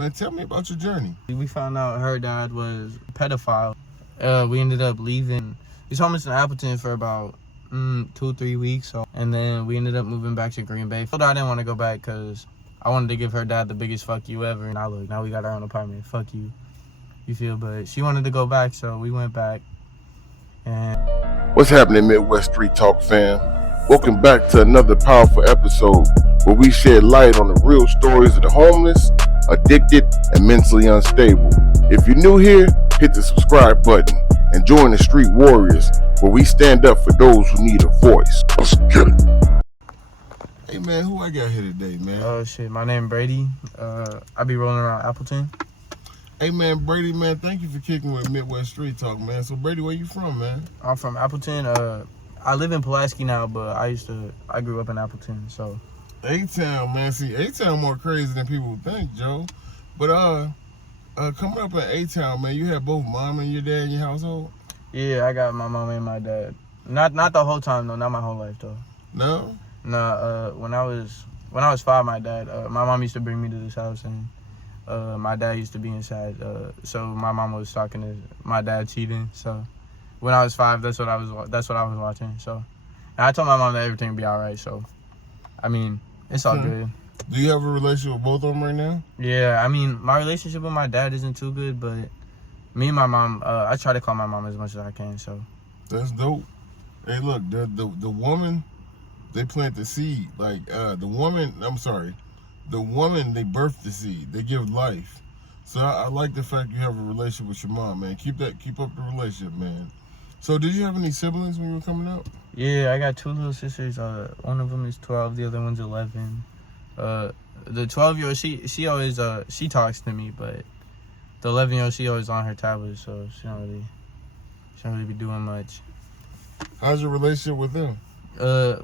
Man, tell me about your journey. We found out her dad was a pedophile. We ended up leaving. We was homeless in Appleton for about 2-3 weeks. And then we ended up moving back to Green Bay. I told her I didn't want to go back because I wanted to give her dad the biggest fuck you ever. And now we got our own apartment. Fuck you. You feel? But she wanted to go back, so we went back. And what's happening, Midwest Street Talk fam? Welcome back to another powerful episode where we shed light on the real stories of the homeless, addicted, and mentally unstable. If you're new here, hit the subscribe button and join the Street Warriors, where we stand up for those who need a voice. Let's get it. Hey man, who I got here today, man? Oh shit, my name Brady. I be rolling around Appleton. Hey man, Brady, man, thank you for kicking with Midwest Street Talk, man. So Brady, where you from, man? I'm from Appleton. I live in Pulaski now, but I grew up in Appleton, so. A-Town, man. See, A-Town more crazy than people think, Joe. But coming up in A-Town, man, you had both mom and your dad in your household? Yeah, I got my mom and my dad. Not the whole time though, not my whole life though. No? No, when I was 5, my mom used to bring me to this house, and my dad used to be inside. So my mom was talking to my dad cheating. So when I was 5, that's what I was watching. So and I told my mom that everything would be all right. So I mean, it's all good. Do you have a relationship with both of them right now? Yeah, I mean, my relationship with my dad isn't too good, but me and my mom, I try to call my mom as much as I can. So that's dope. Hey, look, the woman, they plant the seed. Like the woman, they birth the seed. They give life. So I like the fact you have a relationship with your mom, man. Keep up the relationship, man. So did you have any siblings when you were coming up? Yeah, I got 2 little sisters. One of them is 12, the other one's 11. The 12-year-old, she always she talks to me, but the 11-year-old, she always on her tablet, so she don't really be doing much. How's your relationship with them?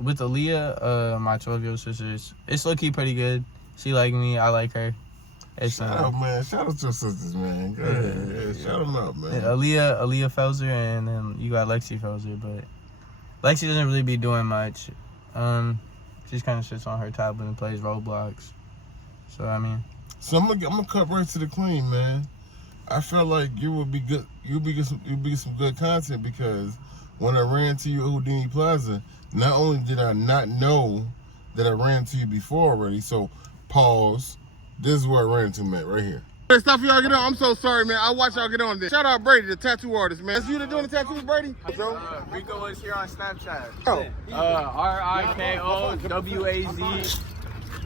With Aaliyah, my 12-year-old sister, it's low-key pretty good. She like me, I like her. Shout out, man. Shout out to your sisters, man. Go ahead. Yeah, shout them out, man. Aaliyah Felser, and then you got Lexi Felser, but Lexi doesn't really be doing much. She just kind of sits on her tablet and plays Roblox. So I mean. So I'm gonna cut right to the clean, man. I felt like you would be good. You'd be some good content, because when I ran to you at Houdini Plaza, not only did I not know that I ran to you before already. So pause. This is where I ran into, man, right here. Hey, stop y'all get on. I'm so sorry, man. I'll watch y'all get on this. Shout out Brady, the tattoo artist, man. That's you that doing the tattoos, Brady? Bro? Rico is here on Snapchat. Oh.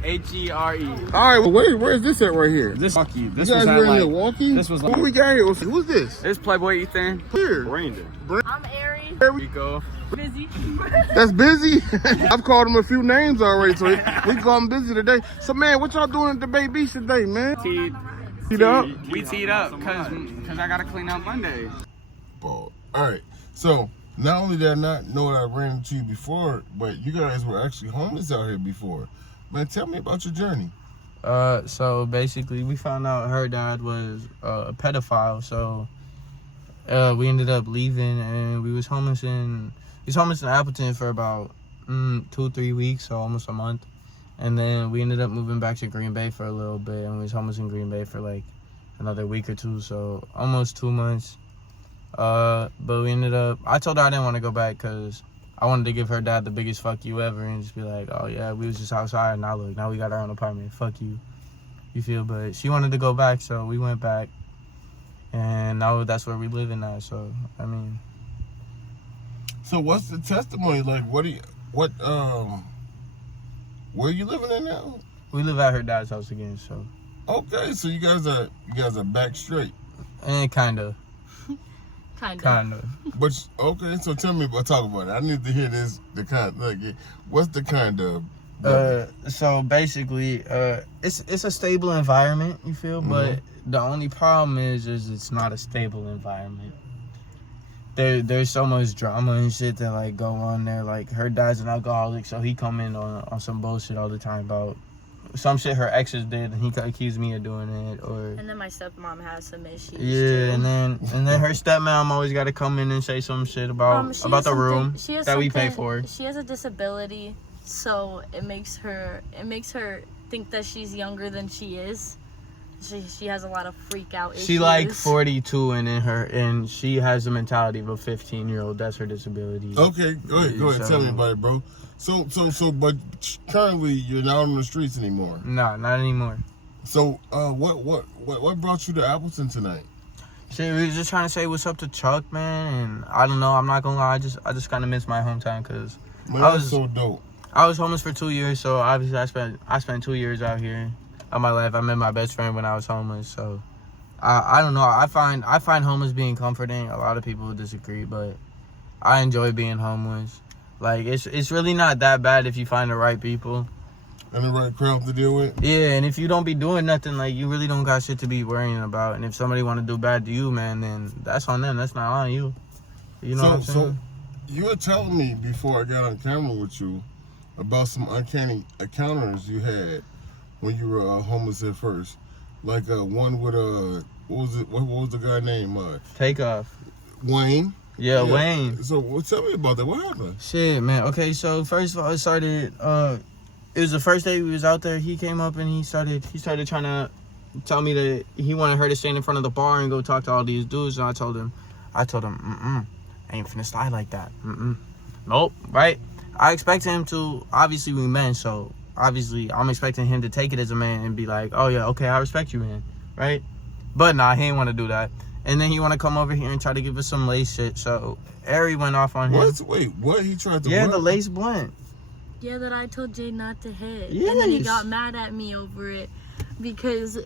RIKOWHERE. All right, well, where is this at right here? This Milwaukee. This you guys was were at in Milwaukee? This was Who we got here? Who's this? This Playboy Ethan. Here. Brandon. I'm Ari. Rico. Busy. That's Busy. I've called him a few names already, so we call him Busy today. So, man, what y'all doing at the Bay Beach today, man? Teed up? We teed up because I got to clean up Monday. All right. So, not only did I not know that I ran into you before, but you guys were actually homeless out here before. Man, tell me about your journey. So basically, we found out her dad was a pedophile. So we ended up leaving, and we was homeless in Appleton for about 2-3 weeks, so almost a month. And then we ended up moving back to Green Bay for a little bit, and we was homeless in Green Bay for like another week or 2, so almost 2 months. But we ended up, I told her I didn't want to go back because I wanted to give her dad the biggest fuck you ever and just be like, oh yeah, we was just outside, and now we got our own apartment. Fuck you. You feel? But she wanted to go back, so we went back, and now that's where we live in now. So I mean. So what's the testimony like? Where are you living at now? We live at her dad's house again, so. Okay, so you guys are back straight. And kinda. Kinda. But okay, so talk about it. I need to hear this. What's the kind of? So basically, it's a stable environment. You feel, but the only problem is it's not a stable environment. There's so much drama and shit that like go on there. Like her dad's an alcoholic, so he come in on some bullshit all the time about some shit her exes did, and he accused me of doing it. And then my stepmom has some issues. Yeah, too. and then her stepmom always got to come in and say some shit about the room that we pay for. She has a disability, so it makes her think that she's younger than she is. She has a lot of freak out issues. She like 42 and she has the mentality of a 15-year-old. That's her disability. Okay, go ahead. Tell me about it, bro. So, but currently you're not on the streets anymore. Nah, not anymore. So, what brought you to Appleton tonight? Shit, we was just trying to say what's up to Chuck, man. And I don't know. I'm not gonna lie. I just kind of miss my hometown because Man, that's so dope. I was homeless for 2 years, so obviously I spent 2 years out here of my life. I met my best friend when I was homeless, so I don't know. I find homeless being comforting. A lot of people disagree, but I enjoy being homeless. Like it's really not that bad if you find the right people and the right crowd to deal with. Yeah, and if you don't be doing nothing, like you really don't got shit to be worrying about. And if somebody want to do bad to you, man, then that's on them. That's not on you. You know what I'm saying? So you were telling me before I got on camera with you about some uncanny encounters you had when you were homeless at first, like one with what was the guy name? Takeoff. Wayne. Yeah, Wayne. So tell me about that. What happened? Shit, man. Okay, so first of all, it started. It was the first day we was out there. He came up and he started trying to tell me that he wanted her to stand in front of the bar and go talk to all these dudes. And I told him, I ain't finna slide like that. Nope. Right. I expected him to. Obviously, we men, so obviously I'm expecting him to take it as a man and be like, oh yeah, okay, I respect you, man. Right. But nah, he ain't want to do that. And then he want to come over here and try to give us some lace shit. So Ari went off on him. Wait, what? He tried to Yeah, what? The lace blunt. Yeah, that I told Jay not to hit. Yes. And then he got mad at me over it because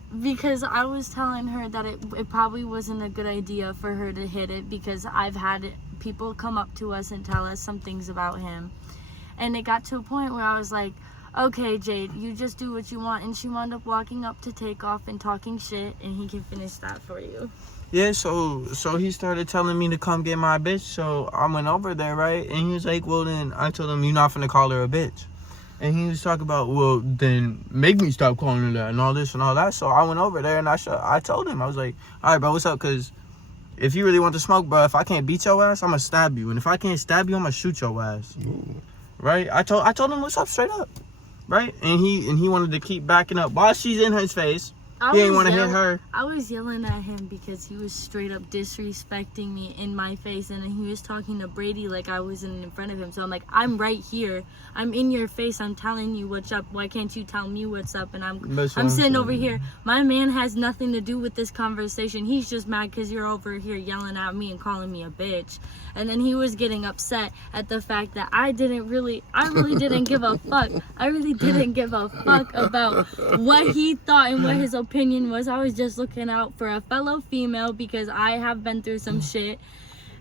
I was telling her that it probably wasn't a good idea for her to hit it because I've had people come up to us and tell us some things about him. And it got to a point where I was like, okay, Jade, you just do what you want. And she wound up walking up to Takeoff and talking shit, and he can finish that for you. Yeah, so he started telling me to come get my bitch. So I went over there, right? And he was like, well, then I told him, you're not finna call her a bitch. And he was talking about, well, then make me stop calling her that and all this and all that. So I went over there and I told him, I was like, all right, bro, what's up? Because if you really want to smoke, bro, if I can't beat your ass, I'm going to stab you. And if I can't stab you, I'm going to shoot your ass. Ooh. Right? I told him what's up straight up. Right? And he wanted to keep backing up. While she's in his face, he ain't want to hit her. I was yelling at him because he was straight up disrespecting me in my face, and then he was talking to Brady like I wasn't in front of him. So I'm like, I'm right here. I'm in your face. I'm telling you what's up. Why can't you tell me what's up? And I'm sitting over here. My man has nothing to do with this conversation. He's just mad because you're over here yelling at me and calling me a bitch. And then he was getting upset at the fact that I really didn't give a fuck. I really didn't give a fuck about what he thought and what his opinion was. I was just looking out for a fellow female because I have been through some shit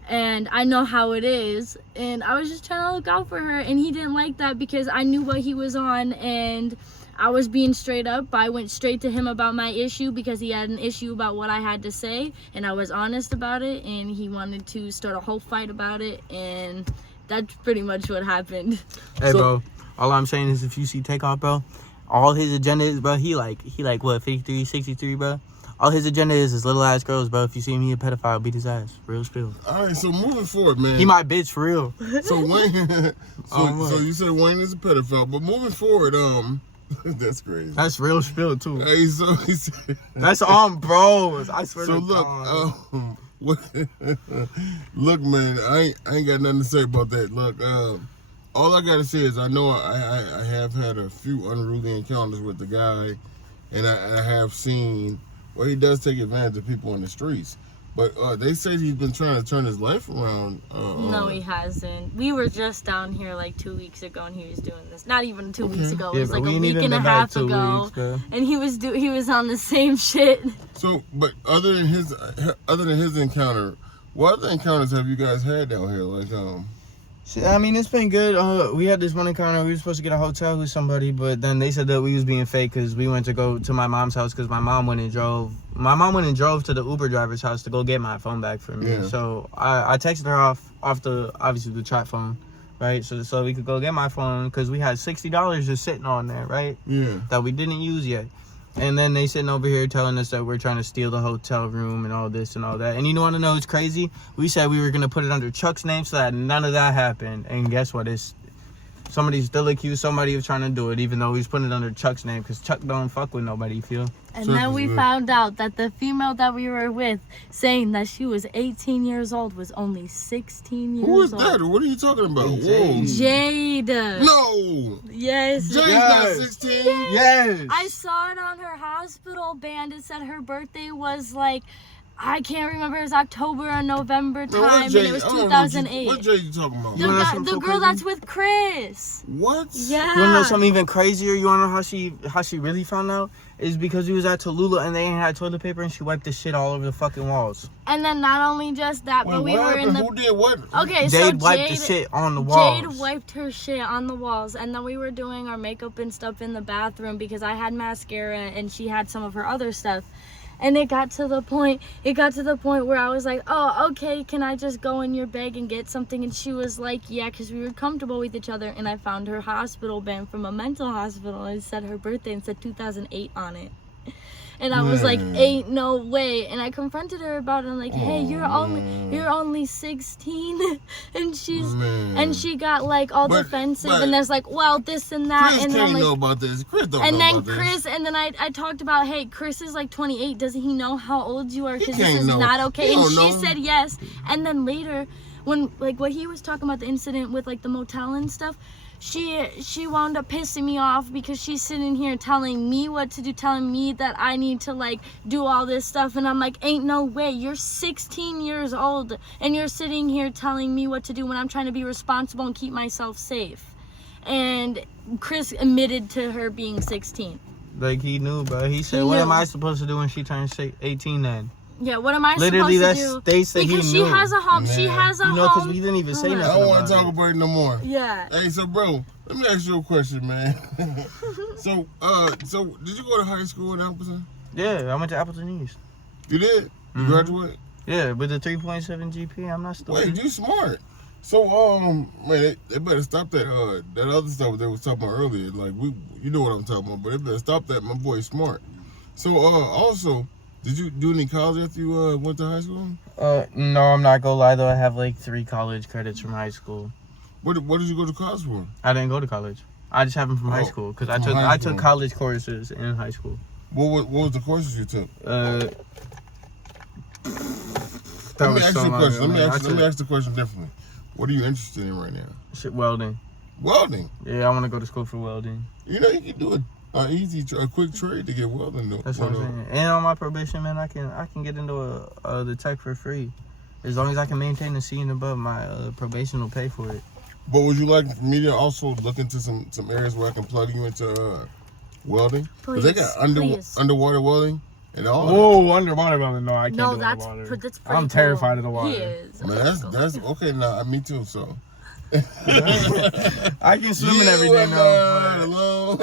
and I know how it is. And I was just trying to look out for her, and he didn't like that because I knew what he was on and I was being straight up. I went straight to him about my issue because he had an issue about what I had to say, and I was honest about it, and he wanted to start a whole fight about it, and that's pretty much what happened. Hey, bro, all I'm saying is if you see Takeoff, bro, all his agenda is, bro, he like what, 53, 63, bro? All his agenda is little ass girls, bro. If you see him, he a pedophile, beat his ass. Real spill. All right, so moving forward, man. He my bitch for real. So Wayne, so you said Wayne is a pedophile, but moving forward, that's crazy. That's real spill too. Hey, so he said, that's on bros. I swear so to God. Look, look, man, I ain't got nothing to say about that. Look, all I gotta say is I know I have had a few unruly encounters with the guy, and I have seen, well, he does take advantage of people in the streets. But they say he's been trying to turn his life around. No, he hasn't. We were just down here like 2 weeks ago, and he was doing this. Not even 2 weeks ago. It was like a week and a half ago, and he was on the same shit. So, but other than his encounter, what other encounters have you guys had down here? Like, Shit, I mean, it's been good. We had this one encounter. We were supposed to get a hotel with somebody, but then they said that we was being fake because we went to go to my mom's house because my mom went and drove. My mom went and drove to the Uber driver's house to go get my phone back for me. Yeah. So I texted her off the, obviously, the chat phone, right? So we could go get my phone because we had $60 just sitting on there, right? Yeah. That we didn't use yet. And then they sitting over here telling us that we're trying to steal the hotel room and all this and all that. And you want to know what's crazy? We said we were going to put it under Chuck's name so that none of that happened. And guess what? somebody still accused somebody of trying to do it, even though he's putting it under Chuck's name, because Chuck don't fuck with nobody, you feel? And then we found out that the female that we were with, saying that she was 18 years old, was only 16 years old. Who is that? What are you talking about? Whoa. Jade. No. Yes. Jade's not 16. Yes. I saw it on her hospital band. It said her birthday was like, I can't remember. It was October or November time, and it was 2008. What Jade you talking about? The girl that's with Chris. What? Yeah. You wanna know something even crazier? You wanna know how she really found out? Is because we was at Tallulah and they ain't had toilet paper and she wiped the shit all over the fucking walls. And then not only just that, but we were in the. Who did what? Okay, Jade wiped the shit on the walls. Jade wiped her shit on the walls, and then we were doing our makeup and stuff in the bathroom because I had mascara and she had some of her other stuff. And it got to the point where I was like, oh, okay, can I just go in your bag and get something? And she was like, yeah, because we were comfortable with each other. And I found her hospital band from a mental hospital, and it said her birthday and said 2008 on it. And I was like, ain't no way. And I confronted her about it. I'm like, hey, you're only 16. And she got like all defensive and there's like, well, this and that. Chris and can't then like, know about this. Chris don't and know then about Chris, this. and then I talked about, hey, Chris is like 28. Doesn't he know how old you are? Because He this can't is know. not okay. He And don't she know. said yes. And then later, when like what he was talking about the incident with like the motel and stuff, she wound up pissing me off because she's sitting here telling me what to do, telling me that I need to like do all this stuff, and I'm like, ain't no way. You're 16 years old and you're sitting here telling me what to do when I'm trying to be responsible and keep myself safe. And Chris admitted to her being 16. Like he knew, bro. He said, He what knew. am I supposed to do when she turns 18 then? Yeah, what am I Literally, supposed to do? they said Because he she knew. has a home. She Man. has a You know, because home. we didn't even say Hold on. I nothing don't want to about talk it. about it no more. Yeah. Hey, so bro, let me ask you a question, man. so did you go to high school in Appleton? Yeah, I went to Appleton East. You did? You Mhm. graduated? Yeah, with a 3.7 GPA, I'm not stupid. Wait, you smart. So man, they better stop that other stuff they was talking about earlier. Like you know what I'm talking about, but they better stop that. My boy's smart. So also, did you do any college after you went to high school? No, I'm not gonna lie though. I have like 3 college credits from high school. What did you go to college for? I didn't go to college. I just have them from high school because I took college courses in high school. What was the courses you took? Let Let me ask you a question. Let me ask the question differently. What are you interested in right now? Shit, welding. Welding. Yeah, I want to go to school for welding. You know, you can do a quick trade to get welding. That's what I'm saying. And on my probation, man, I can get into the tech for free, as long as I can maintain the C and above. My probation will pay for it. But would you like me to also look into some areas where I can plug you into welding? Because they got underwater welding and all. Whoa, underwater welding? No, I can't. No, do that's underwater. pretty I'm terrified of the cool. water. He is. Man, that's okay. Nah, me too. So. I can swim in everything though.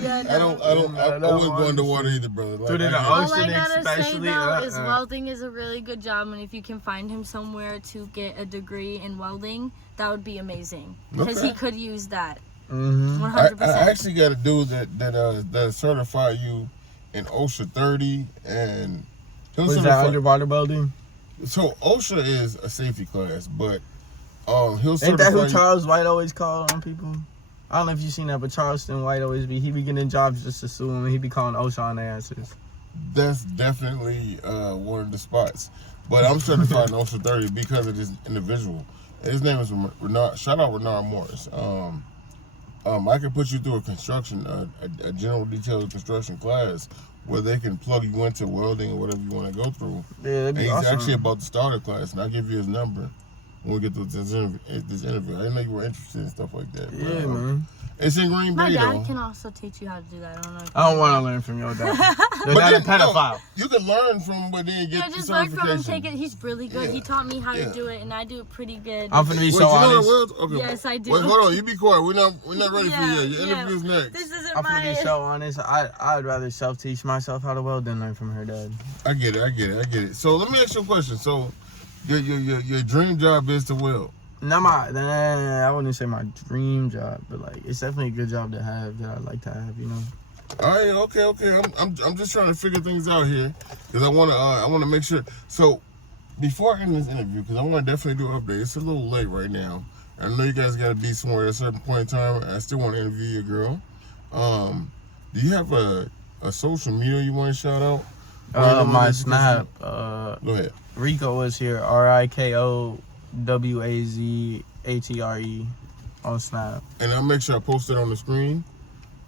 Yeah, I wouldn't go underwater either, brother. Like, Dude, in the All ocean I gotta say especially, though is welding is a really good job, and if you can find him somewhere to get a degree in welding, that would be amazing because Okay. he could use that. Mm-hmm. 100%. I actually got a dude that certify you in OSHA 30 and he'll What is that, underwater welding? So OSHA is a safety class, but he'll Ain't certify that who you. Charles White always called on people? I don't know if you seen that, but Charleston White always be getting jobs just to sue him, and he be calling OSHA on their asses. That's definitely one of the spots. But I'm certified in OSHA 30 because of this individual. And his name is Renard. Shout out Renard Morris. I can put you through a general detailed construction class where they can plug you into welding or whatever you want to go through. Yeah, that'd And be he's awesome. actually about to start a class, and I'll give you his number when we get to this interview. I didn't know you were interested in stuff like that. Yeah, man. It's in Green My Bay, dad though. can also teach you how to do that. I don't know. I don't want to learn from your dad. Your But dad a then, no, pedophile. you can learn from, but then get Yeah, the just learn from him. certification. Take it. He's really good. Yeah. He taught me how Yeah. to do it, and I do it pretty good. I'm finna be Wait, so you know how to honest. weld? Okay. Yes, I do. Wait, hold on. You be quiet. We're not ready for you yet. Your Yeah, interview's next. This isn't I'm finna my. be so honest. I'd rather self-teach myself how to weld than learn from her dad. I get it. So let me ask you a question. So your dream job is to weld. I wouldn't say my dream job, but like it's definitely a good job to have that I'd like to have, you know. All right, okay. I'm just trying to figure things out here because I want to make sure. So before I end this interview, because I want to definitely do an update. It's a little late right now, I know you guys got to be somewhere at a certain point in time. I still want to interview your girl. Do you have a social media you want to shout out? My Snap. Go ahead. Rico is here. RIKOWAZATRE on Snap. And I'll make sure I post it on the screen.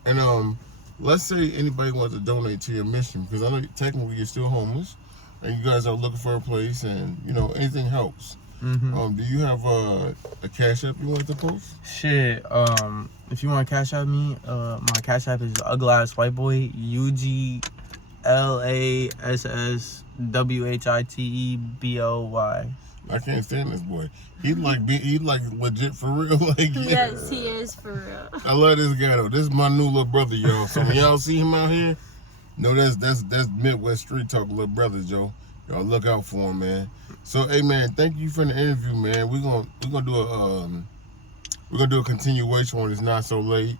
And let's say anybody wants to donate to your mission, because I know technically you're still homeless, and you guys are looking for a place, and you know anything helps. Mm-hmm. Do you have a cash app you want to post? Shit. If you want to cash app me, my cash app is Ugly Ass White Boy. UGLASSWHITEBOY. I can't stand this boy. He like legit for real. Like Yes, he is for real. I love this guy though. This is my new little brother, y'all. So when y'all see him out here, know that's Midwest Street Talk little brother, Joe. Y'all look out for him, man. So hey man, thank you for the interview, man. We're gonna do a continuation when it's not so late,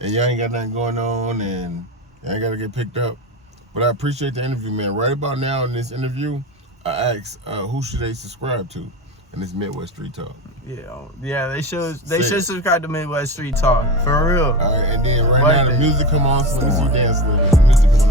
and y'all ain't got nothing going on, and y'all ain't gotta get picked up. But I appreciate the interview, man. Right about now in this interview, I asked who should they subscribe to, and it's Midwest Street Talk. Yeah, they should subscribe to Midwest Street Talk for real. All right, and then right now the music come on, so let me see you dance a little bit. The music come